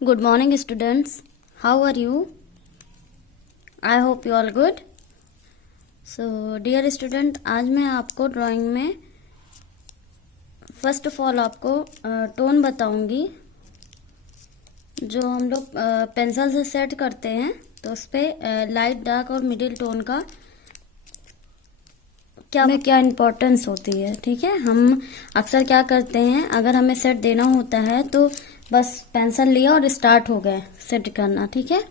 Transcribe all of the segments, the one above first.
Good morning, students. How are you? I hope you all good. So, dear student, आज मैं आपको drawing में first of all आपको tone बताऊंगी जो हम लोग पेंसिल से सेट करते हैं। तो उस पर लाइट, डार्क और मिडिल टोन का क्या इम्पोर्टेंस होती है। ठीक है, हम अक्सर क्या करते हैं, अगर हमें सेट देना होता है तो बस पेंसिल लिया और स्टार्ट हो गए सेट करना। ठीक है,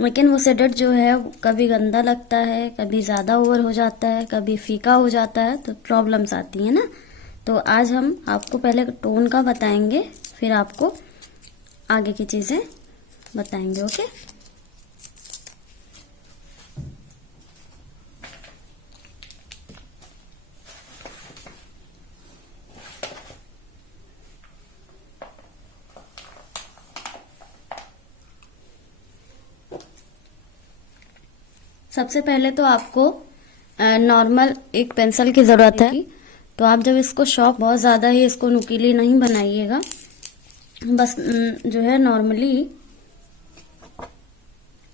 लेकिन वो सेट जो है कभी गंदा लगता है, कभी ज़्यादा ओवर हो जाता है, कभी फीका हो जाता है, तो प्रॉब्लम्स आती है ना। तो आज हम आपको पहले टोन का बताएंगे, फिर आपको आगे की चीज़ें बताएंगे। ओके, सबसे पहले तो आपको नॉर्मल एक पेंसिल की ज़रूरत है। तो आप जब इसको शॉर्प, बहुत ज़्यादा ही इसको नुकीली नहीं बनाइएगा, बस जो है नॉर्मली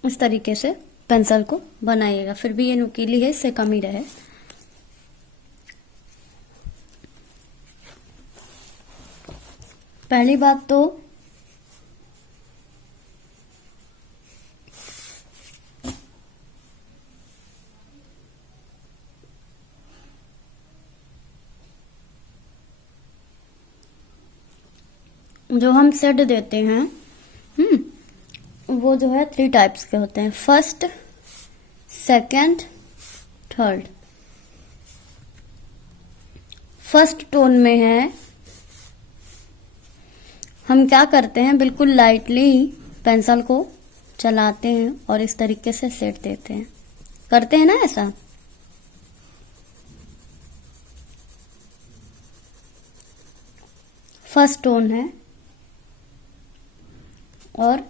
इस तरीके से पेंसिल को बनाइएगा। फिर भी ये नुकीली है, इससे कम ही रहे। पहली बात तो जो हम सेट देते हैं वो जो है 3 टाइप्स के होते हैं, first, second, third. First tone में है, हम क्या करते हैं, बिल्कुल लाइटली पेंसिल को चलाते हैं और इस तरीके से सेट देते हैं। करते हैं ना ऐसा। फर्स्ट टोन है और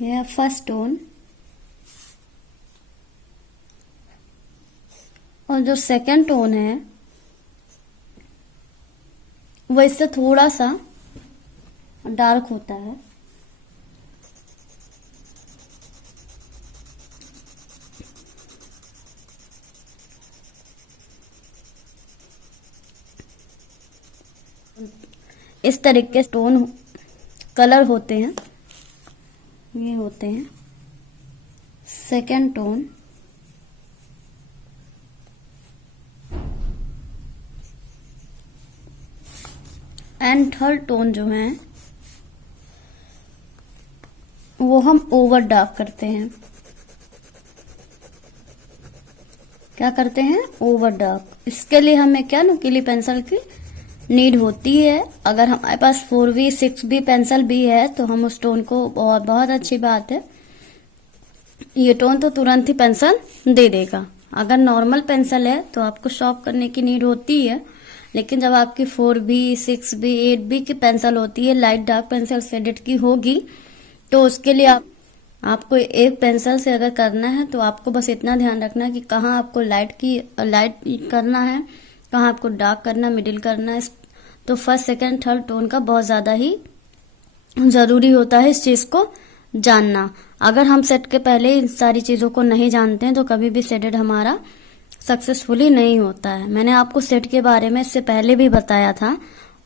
यह फर्स्ट टोन, और जो सेकंड टोन है वो इससे थोड़ा सा डार्क होता है। इस तरीके से टोन कलर होते हैं, ये होते हैं second tone. And third tone जो है वो हम ओवर डार्क करते हैं। क्या करते हैं, ओवर डार्क। इसके लिए हमें क्या, नुकीली पेंसिल की नीड होती है। अगर हमारे पास 4B 6B पेंसिल भी है तो हम उस टोन को, बहुत अच्छी बात है, ये टोन तो तुरंत ही पेंसिल दे देगा। अगर नॉर्मल पेंसिल है तो आपको शॉर्प करने की नीड होती है, लेकिन जब आपकी 4B 6B 8B की पेंसिल होती है, लाइट डार्क पेंसिल शेडेड की होगी, तो उसके लिए आपको एक पेंसिल से अगर करना है तो आपको बस इतना ध्यान रखना है कि कहाँ आपको लाइट करना है, कहाँ आपको डार्क करना, मिडिल करना है। तो फर्स्ट, सेकंड, थर्ड टोन का बहुत ज़्यादा ही ज़रूरी होता है इस चीज़ को जानना। अगर हम सेट के पहले इन सारी चीज़ों को नहीं जानते हैं तो कभी भी शेडेड हमारा सक्सेसफुली नहीं होता है। मैंने आपको सेट के बारे में इससे पहले भी बताया था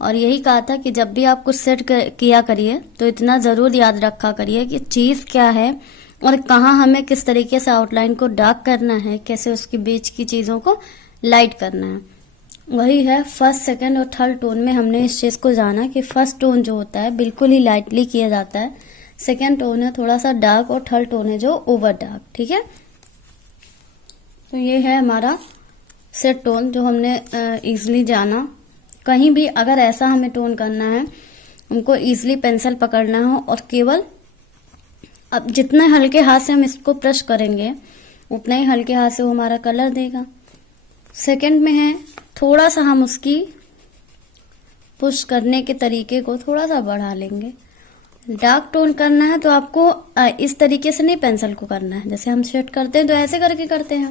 और यही कहा था कि जब भी आप कुछ सेट किया करिए तो इतना ज़रूर याद रखा करिए कि चीज़ क्या है और कहाँ हमें किस तरीके से आउटलाइन को डार्क करना है, कैसे उसके बीच की चीज़ों को लाइट करना है। वही है फर्स्ट, सेकंड और थर्ड टोन में हमने इस चीज़ को जाना कि फर्स्ट टोन जो होता है बिल्कुल ही लाइटली किया जाता है, सेकंड टोन है थोड़ा सा डार्क और थर्ड टोन है जो ओवर डार्क। ठीक है, तो ये है हमारा सेट टोन जो हमने इजीली जाना। कहीं भी अगर ऐसा हमें टोन करना है, हमको इजीली पेंसिल पकड़ना हो और केवल अब जितने हल्के हाथ से हम इसको प्रेस करेंगे उतना ही हल्के हाथ से वो हमारा कलर देगा। सेकंड में है, थोड़ा सा हम उसकी पुश करने के तरीके को थोड़ा सा बढ़ा लेंगे। डार्क टोन करना है तो आपको इस तरीके से नहीं पेंसिल को करना है, जैसे हम शेड करते हैं तो ऐसे करके करते हैं,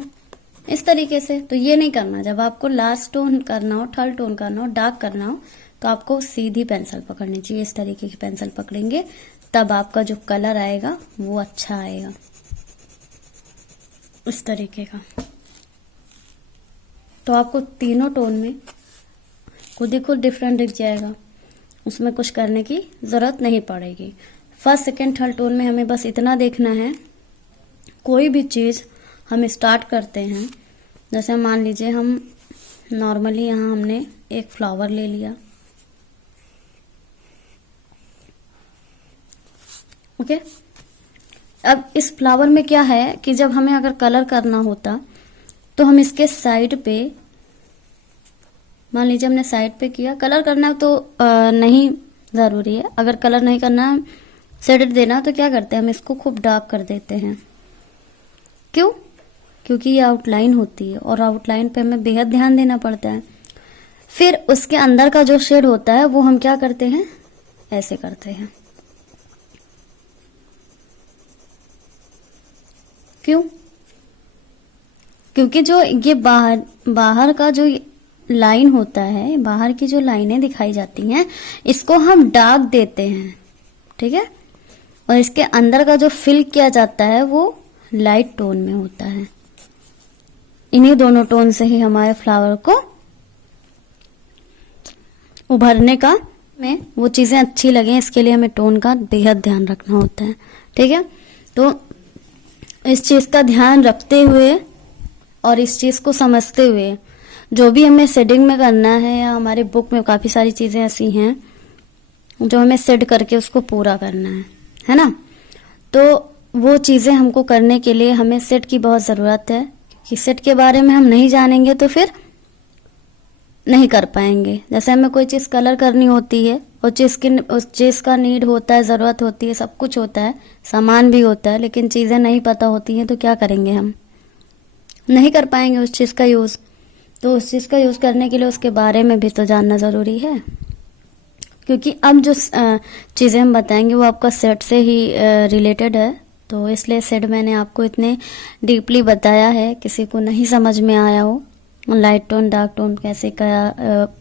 इस तरीके से। तो ये नहीं करना, जब आपको लास्ट टोन करना हो, थर्ड टोन करना हो, डार्क करना हो, तो आपको सीधी पेंसिल पकड़नी चाहिए। इस तरीके की पेंसिल पकड़ेंगे तब आपका जो कलर आएगा वो अच्छा आएगा, इस तरीके का। तो आपको तीनों टोन में खुद ही खुद डिफरेंट दिख जाएगा, उसमें कुछ करने की जरूरत नहीं पड़ेगी। फर्स्ट सेकेंड थर्ड टोन में हमें बस इतना देखना है, कोई भी चीज हम स्टार्ट करते हैं, जैसे मान लीजिए हम नॉर्मली यहाँ हमने एक फ्लावर ले लिया, ओके। अब इस फ्लावर में क्या है कि जब हमें अगर कलर करना होता तो हम इसके साइड पे, मान लीजिए हमने साइड पे किया, कलर करना तो नहीं जरूरी है। अगर कलर नहीं करना, शेड देना, तो क्या करते हैं हम इसको खूब डार्क कर देते हैं। क्यों? क्योंकि ये आउटलाइन होती है और आउटलाइन पे हमें बेहद ध्यान देना पड़ता है। फिर उसके अंदर का जो शेड होता है वो हम क्या करते हैं, ऐसे करते हैं। क्यों? क्योंकि जो ये बाहर का जो लाइन होता है, बाहर की जो लाइनें दिखाई जाती हैं, इसको हम डार्क देते हैं, ठीक है। और इसके अंदर का जो फिल किया जाता है वो लाइट टोन में होता है। इन्हीं दोनों टोन से ही हमारे फ्लावर को उभरने का में वो चीजें अच्छी लगे, इसके लिए हमें टोन का बेहद ध्यान रखना होता है, ठीक है। तो इस चीज का ध्यान रखते हुए और इस चीज को समझते हुए जो भी हमें शेडिंग में करना है, या हमारे बुक में काफी सारी चीजें ऐसी हैं जो हमें शेड करके उसको पूरा करना है ना। तो वो चीजें हमको करने के लिए हमें सेट की बहुत जरूरत है, क्योंकि सेट के बारे में हम नहीं जानेंगे तो फिर नहीं कर पाएंगे। जैसे हमें कोई चीज कलर करनी होती है, उस चीज का नीड होता है, जरूरत होती है, सब कुछ होता है, सामान भी होता है, लेकिन चीजें नहीं पता होती हैं तो क्या करेंगे, हम नहीं कर पाएंगे उस चीज का यूज। तो उस चीज का यूज करने के लिए उसके बारे में भी तो जानना जरूरी है, क्योंकि अब जो चीजें हम बताएंगे वो आपका सेट से ही रिलेटेड है। तो इसलिए सेट मैंने आपको इतने डीपली बताया है, किसी को नहीं समझ में आया हो लाइट टोन डार्क टोन कैसे क्या।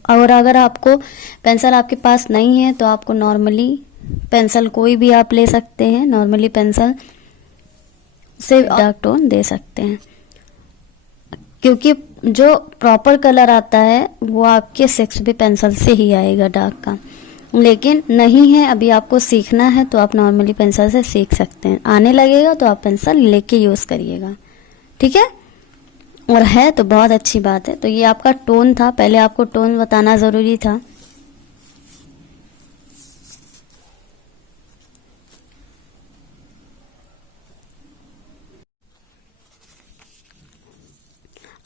और अगर आपको पेंसिल आपके पास नहीं है तो आपको नॉर्मली पेंसिल कोई भी आप ले सकते हैं, नॉर्मली पेंसिल से डार्क टोन दे सकते हैं, क्योंकि जो प्रॉपर कलर आता है वो आपके 6B पेंसिल से ही आएगा डार्क का। लेकिन नहीं है, अभी आपको सीखना है तो आप नॉर्मली पेंसिल से सीख सकते हैं, आने लगेगा तो आप पेंसिल लेके यूज करिएगा, ठीक है। और है तो बहुत अच्छी बात है। तो ये आपका टोन था, पहले आपको टोन बताना जरूरी था।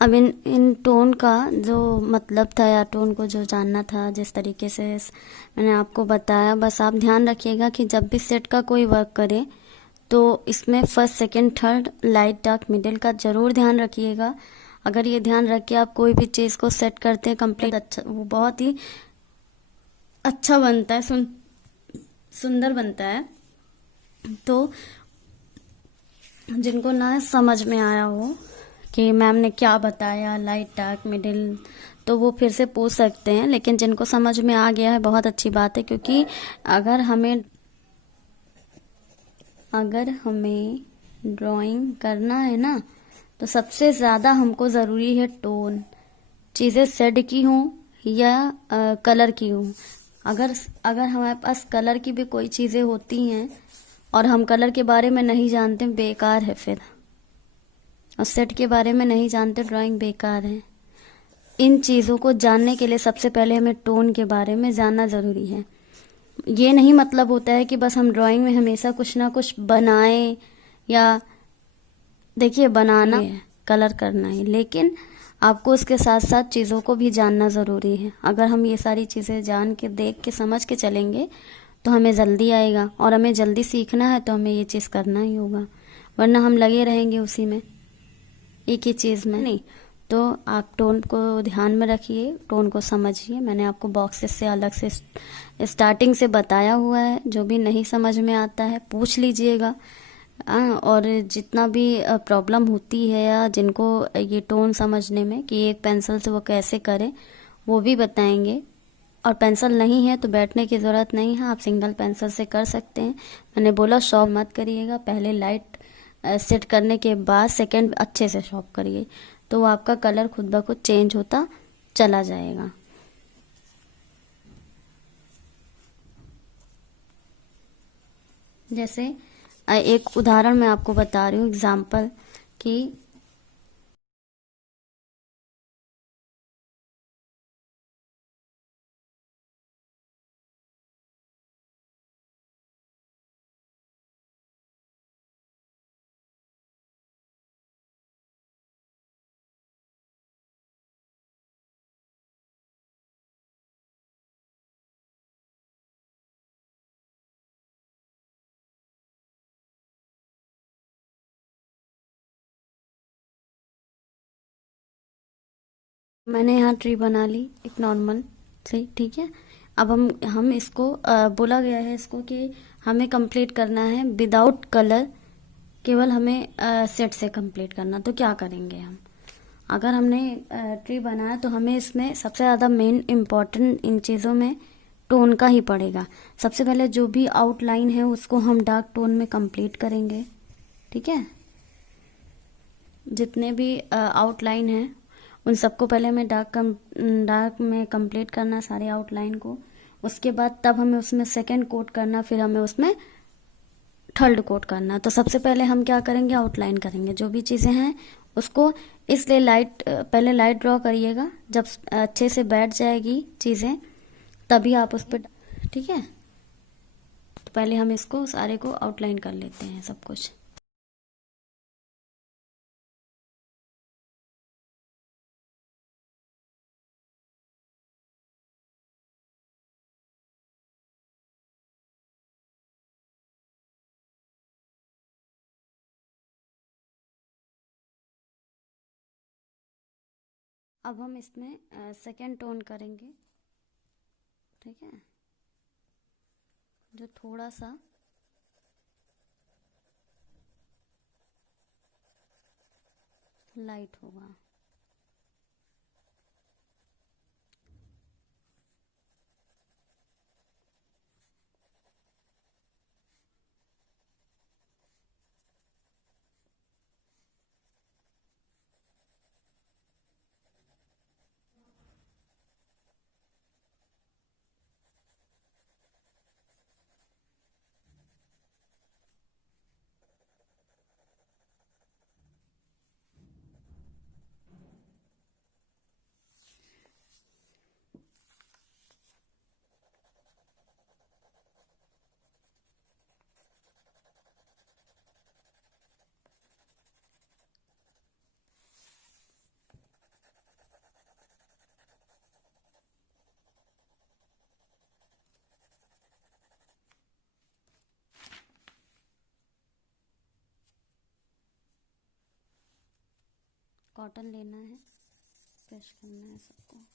अब इन टोन का जो मतलब था, या टोन को जो जानना था, जिस तरीके से मैंने आपको बताया, बस आप ध्यान रखिएगा कि जब भी सेट का कोई वर्क करे तो इसमें first second third light dark middle का जरूर ध्यान रखिएगा। अगर ये ध्यान रख के आप कोई भी चीज को सेट करते हैं कंप्लीट, अच्छा, वो बहुत ही अच्छा बनता है, सुंदर बनता है। तो जिनको ना समझ में आया हो कि मैम ने क्या बताया लाइट डार्क मिडिल, तो वो फिर से पूछ सकते हैं। लेकिन जिनको समझ में आ गया है बहुत अच्छी बात है, क्योंकि अगर हमें ड्राइंग करना है ना, तो सबसे ज्यादा हमको जरूरी है टोन, चीजें शेड की हों या कलर की हों। अगर हमारे पास कलर की भी कोई चीजें होती हैं और हम कलर के बारे में नहीं जानते, बेकार है फिर। और सेट के बारे में नहीं जानते, ड्राइंग बेकार है। इन चीज़ों को जानने के लिए सबसे पहले हमें टोन के बारे में जानना ज़रूरी है। ये नहीं मतलब होता है कि बस हम ड्राइंग में हमेशा कुछ ना कुछ बनाएं, या देखिए बनाना है, कलर करना है, लेकिन आपको उसके साथ साथ चीज़ों को भी जानना ज़रूरी है। अगर हम ये सारी चीज़ें जान के, देख के, समझ के चलेंगे तो हमें जल्दी आएगा, और हमें जल्दी सीखना है तो हमें ये चीज़ करना ही होगा, वरना हम लगे रहेंगे उसी में, एक ही चीज़ में नहीं। तो आप टोन को ध्यान में रखिए, टोन को समझिए। मैंने आपको बॉक्सेस से अलग से स्टार्टिंग से बताया हुआ है। जो भी नहीं समझ में आता है पूछ लीजिएगा, हाँ, और जितना भी प्रॉब्लम होती है या जिनको ये टोन समझने में कि एक पेंसिल से वो कैसे करें, वो भी बताएंगे। और पेंसिल नहीं है तो बैठने की ज़रूरत नहीं है, आप सिंगल पेंसिल से कर सकते हैं। मैंने बोला शॉप मत करिएगा, पहले लाइट सेट करने के बाद सेकंड अच्छे से शॉप करिए, तो वो आपका कलर खुद ब खुद चेंज होता चला जाएगा। जैसे एक उदाहरण मैं आपको बता रही हूँ, एग्जाम्पल कि मैंने यहाँ ट्री बना ली एक नॉर्मल से, ठीक है। अब हम इसको बोला गया है इसको कि हमें कंप्लीट करना है विदाउट कलर, केवल हमें सेट से कंप्लीट करना। तो क्या करेंगे हम, अगर हमने ट्री बनाया तो हमें इसमें सबसे ज़्यादा मेन इम्पॉर्टेंट इन चीज़ों में टोन का ही पड़ेगा। सबसे पहले जो भी आउटलाइन है उसको हम डार्क टोन में कंप्लीट करेंगे, ठीक है। जितने भी आउटलाइन है उन सबको पहले हमें डार्क में कंप्लीट करना सारे आउटलाइन को। उसके बाद तब हमें उसमें सेकंड कोट करना, फिर हमें उसमें थर्ड कोट करना। तो सबसे पहले हम क्या करेंगे, आउटलाइन करेंगे जो भी चीज़ें हैं उसको। इसलिए पहले लाइट ड्रॉ करिएगा, जब अच्छे से बैठ जाएगी चीज़ें तभी आप उस पर, ठीक है। तो पहले हम इसको सारे को आउटलाइन कर लेते हैं सब कुछ। अब हम इसमें सेकंड टोन करेंगे, ठीक है, जो थोड़ा सा लाइट होगा। कॉटन लेना है, प्रेस करना है सबको।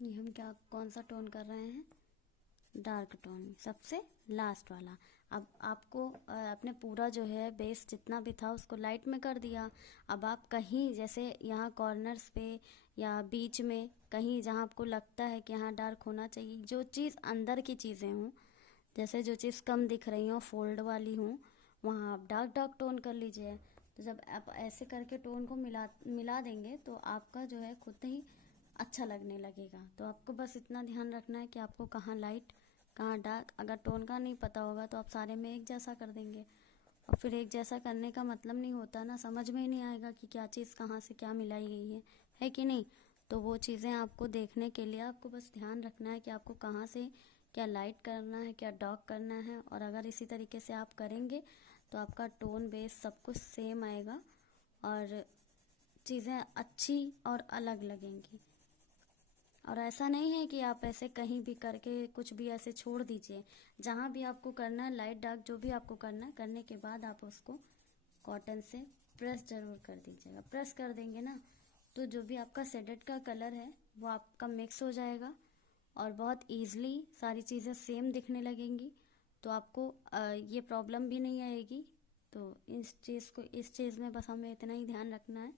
ये हम क्या कौन सा टोन कर रहे हैं, डार्क टोन, सबसे लास्ट वाला। अब आपको अपने पूरा जो है बेस जितना भी था उसको लाइट में कर दिया। अब आप कहीं जैसे यहाँ कॉर्नर्स पे या बीच में कहीं जहाँ आपको लगता है कि यहाँ डार्क होना चाहिए, जो चीज़ अंदर की चीज़ें हों, जैसे जो चीज़ कम दिख रही हो, फोल्ड वाली हूँ, वहाँ आप डार्क डार्क टोन कर लीजिए। तो जब आप ऐसे करके टोन को मिला मिला देंगे तो आपका जो है खुद ही अच्छा लगने लगेगा। तो आपको बस इतना ध्यान रखना है कि आपको कहाँ लाइट कहाँ डार्क। अगर टोन का नहीं पता होगा तो आप सारे में एक जैसा कर देंगे, और फिर एक जैसा करने का मतलब नहीं होता ना, समझ में ही नहीं आएगा कि क्या चीज़ कहाँ से क्या मिलाई गई है कि नहीं। तो वो चीज़ें आपको देखने के लिए आपको बस ध्यान रखना है कि आपको कहाँ से क्या लाइट करना है, क्या डार्क करना है। और अगर इसी तरीके से आप करेंगे तो आपका टोन बेस सब कुछ सेम आएगा और चीज़ें अच्छी और अलग लगेंगी। और ऐसा नहीं है कि आप ऐसे कहीं भी करके कुछ भी ऐसे छोड़ दीजिए। जहाँ भी आपको करना है लाइट डार्क जो भी आपको करना है, करने के बाद आप उसको कॉटन से प्रेस जरूर कर दीजिएगा। प्रेस कर देंगे ना तो जो भी आपका शेडेड का कलर है वो आपका मिक्स हो जाएगा और बहुत ईजिली सारी चीज़ें सेम दिखने लगेंगी। तो आपको ये प्रॉब्लम भी नहीं आएगी। तो इस चीज़ में बस हमें इतना ही ध्यान रखना है।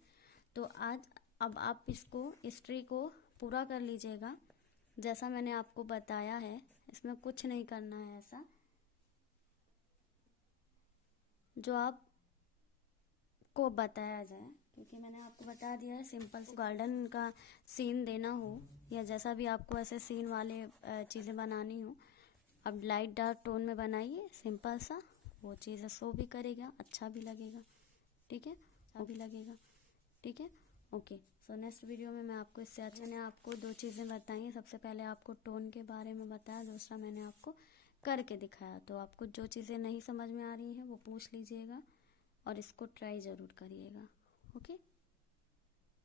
तो अब आप इस ट्री को पूरा कर लीजिएगा जैसा मैंने आपको बताया है। इसमें कुछ नहीं करना है ऐसा, जो आप को बताया जाए, क्योंकि मैंने आपको बता दिया है। सिंपल से गार्डन का सीन देना हो या जैसा भी आपको ऐसे सीन वाले चीज़ें बनानी हो, अब लाइट डार्क टोन में बनाइए सिंपल सा, वो चीज़ें शो भी करेगा, अच्छा भी लगेगा। ठीक है, अच्छा भी लगेगा। ठीक है, ओके। सो नेक्स्ट वीडियो में मैं आपको इससे अच्छा, मैंने आपको 2 चीज़ें बताई हैं। सबसे पहले आपको टोन के बारे में बताया, दूसरा मैंने आपको करके दिखाया। तो आपको जो चीज़ें नहीं समझ में आ रही हैं वो पूछ लीजिएगा और इसको ट्राई ज़रूर करिएगा। ओके।